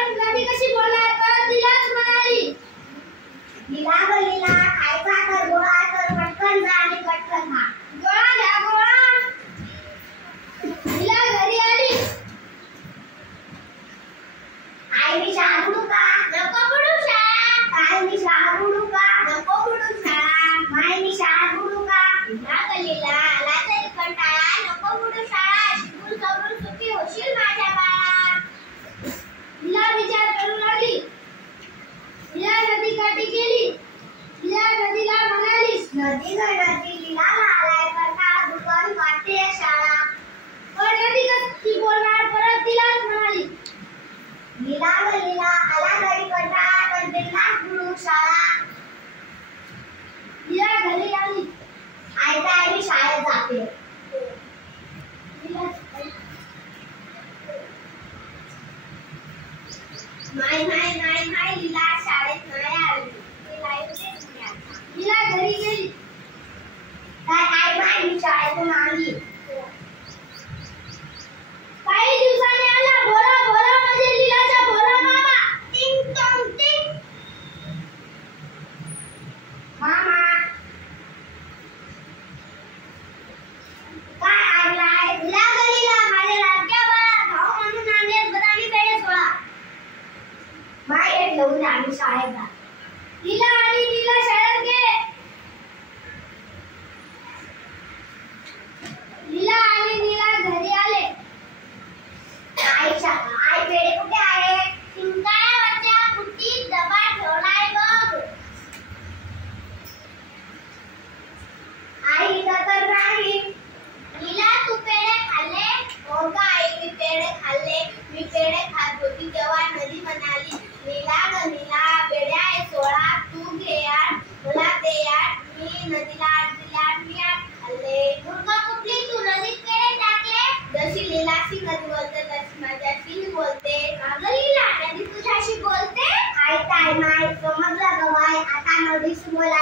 पण नदी कशी बोलणार परत लीलाच म्हणाली लीला ग लीला खायचा कर गोळा कर पटकन जा आणि पटकन खा गोळा घ्या गोळा लीला घरी आली आई मी शाळा बुडू का नको बुडू शाळा काय मी शाळा बुडू का नको बुडू शाळा माय मी शाळा बुडू का लीला ग लीला आला तरी कंटाळा नको बुडू शाळा शिकून सवरून सुखी होशील माझ्या बाळा लीला विचार करू लागली लीला नदी काठी गेली लीला नदीला म्हणाली नदी ग नदी लीला आलाय कंटाळा दुकान वाटते शाळा पण नदी कशी बोलणार परत तिलाच म्हणाली लीला ग लीला आला तरी कंटाळा पण बिनधास्त बुडू शाळा लीला घरी आली आई काय मी शाळेत जाते माय लीला शाळेत नाही आली लीला घरी गेली काय आई माय मी शाळेतून आली काही दिवसांनी आला भोरा भोरा म्हणजे लीलाचा भोरा मामा टिंग टॉंग टिंग मामा काय आणलाय लीला गलीला माझ्या लाडक्या बाळा भाऊ म्हणून आणले बदामी पेढे सोळा माय हे घेऊन आम्ही शाळेत जा लीला आणि लीला शाळेत गेले लीला आणि लीला घरी आले आई पेढे कुठे आहे शिंकाळ्यावरच्या पुट्टीत डबा ठेवलाय बघ आई इथं तर नाही लीला तू पेढे खाल्ले हो का आई मी पेढे खाल्ले मी पेढे खात होती तेव्हा नदी म्हणाली लीला ग लीला पेढे आहे 16 तू घे यार मला दे यार मी नदीला आत दिल्या मी आत खाल्ले मुर्गा कुठली तू नदीत पेढे टाकले जशी लीलाशी नदी बोलते तशी माझ्याशी बोलते अगं लीला नदी तुझ्याशी बोलते आई काय माय समजलं ग बाय आता नदीशी बोला